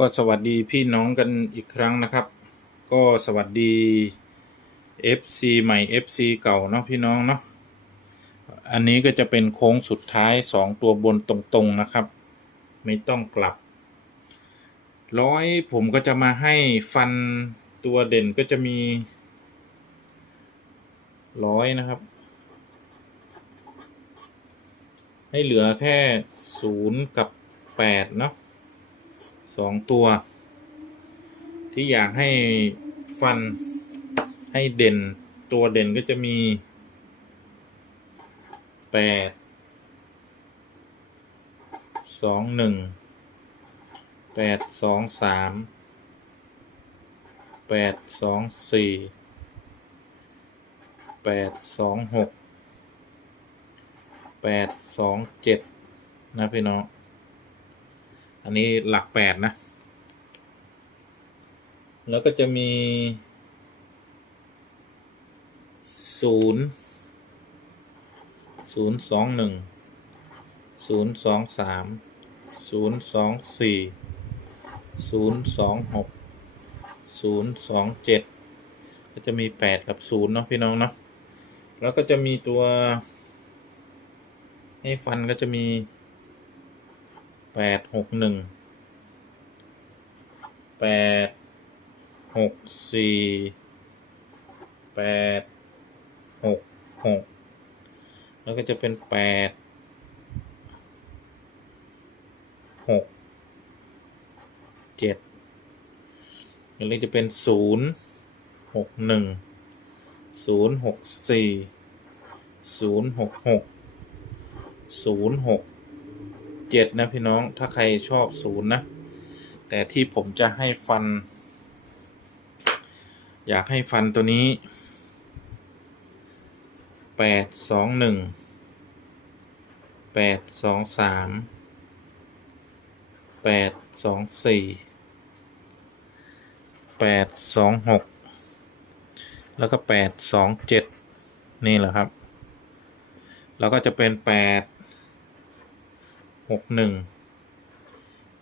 ก็สวัสดีพี่น้องกันอีกครั้งนะครับ ก็สวัสดี FC ใหม่ FC เก่าเนาะพี่น้องเนาะอันนี้ก็จะเป็นโค้งสุดท้าย 2 ตัวบนตรงๆนะครับ ไม่ต้องกลับ ร้อยผมก็จะมาให้ฟันตัวเด่นก็จะมีร้อยนะครับ ให้เหลือแค่ศูนย์กับแปดเนาะ สองตัว ที่อยากให้ฟันให้เด่นตัวเด่นก็จะมีแปดสองหนึ่งแปดสองสามแปดสองสี่แปดสองหกแปดสองเจ็ดนะพี่น้อง อันนี้หลักแปดนะ แล้วก็จะมีศูนย์ศูนย์สองหนึ่งศูนย์สองสามศูนย์สองสี่ศูนย์สองหกศูนย์สองเจ็ดก็จะมีแปดกับศูนย์เนาะพี่น้องเนาะแล้วก็จะมีตัว ให้ฟันก็จะมี แปดหกหนึ่งแปดหกสี่แปดหกหกแล้วก็จะเป็นแปดหกเจ็ดอันนี้จะเป็นศูนย์หกหนึ่งศูนย์หกสี่ศูนย์หกหกศูนย์หก เจ็ดนะพี่น้องถ้าใครชอบศูนย์นะ แต่ที่ผมจะให้ฟัน อยากให้ฟันตัวนี้แปดสองหนึ่งแปดสองสามแปดสองสี่แปดสองหกแล้วก็แปดสองเจ็ดนี่แหละครับ แล้วก็จะเป็นแปด หกหนึ่ง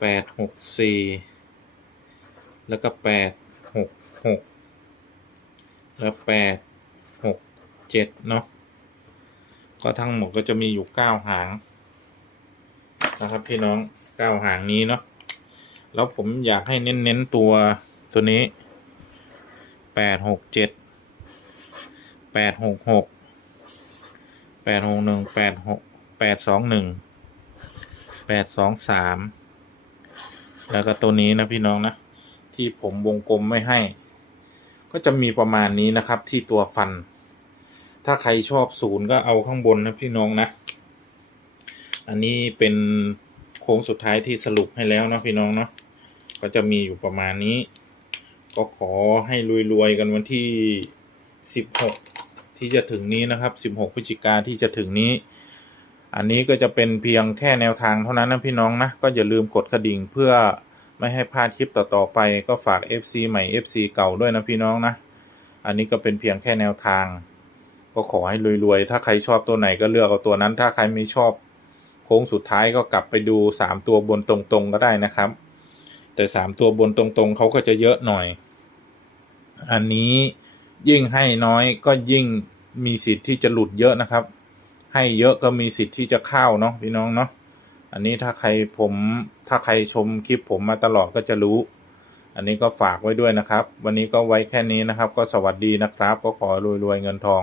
แปดหกสี่แล้วก็แปดหกหกแล้วแปดหกเจ็ดเนาะก็ทั้งหมดก็จะมีอยู่เก้าหางนะครับพี่น้องเก้าหางนี้เนาะแล้วผมอยากให้เน้นๆตัวตัวนี้แปดหกเจ็ดแปดหกหกแปดหกหนึ่งแปดหกแปดสองหนึ่ง ดสองสามแล้วก็ตัวนี้นะพี่น้องนะ ที่ผมวงกลมไม่ให้ ก็จะมีประมาณนี้นะครับที่ตัวฟัน ถ้าใครชอบศูนย์ก็เอาข้างบนนะพี่น้องนะ อันนี้เป็นโค้งสุดท้ายที่สรุปให้แล้วนะพี่น้องเนาะก็จะมีอยู่ประมาณนี้ ก็ขอให้รวยๆกันวันที่สิบหกที่จะถึงนี้นะครับ 16พฤศจิกาที่จะถึงนี้ อันนี้ก็จะเป็นเพียงแค่แนวทางเท่านั้นนะพี่น้องนะ ก็อย่าลืมกดกระดิ่งเพื่อไม่ให้พลาดคลิปต่อๆไป ก็ฝาก FC ใหม่ FC เก่าด้วยนะพี่น้องนะ อันนี้ก็เป็นเพียงแค่แนวทาง ก็ขอให้รวยๆ ถ้าใครชอบตัวไหนก็เลือกเอาตัวนั้น ถ้าใครไม่ชอบโค้งสุดท้ายก็กลับไปดู 3 ตัวบนตรงๆก็ได้นะครับ แต่ 3 ตัวบนตรงๆเขาก็จะเยอะหน่อย อันนี้ยิ่งให้น้อยก็ยิ่งมีสิทธิ์ที่จะหลุดเยอะนะครับ ให้เยอะก็มีสิทธิ์ที่จะเข้าเนาะพี่น้องเนาะอันนี้ถ้าใครผมถ้าใครชมคลิปผมมาตลอดก็จะรู้ อันนี้ก็ฝากไว้ด้วยนะครับ วันนี้ก็ไว้แค่นี้นะครับ ก็สวัสดีนะครับ ก็ขอรวยๆเงินทอง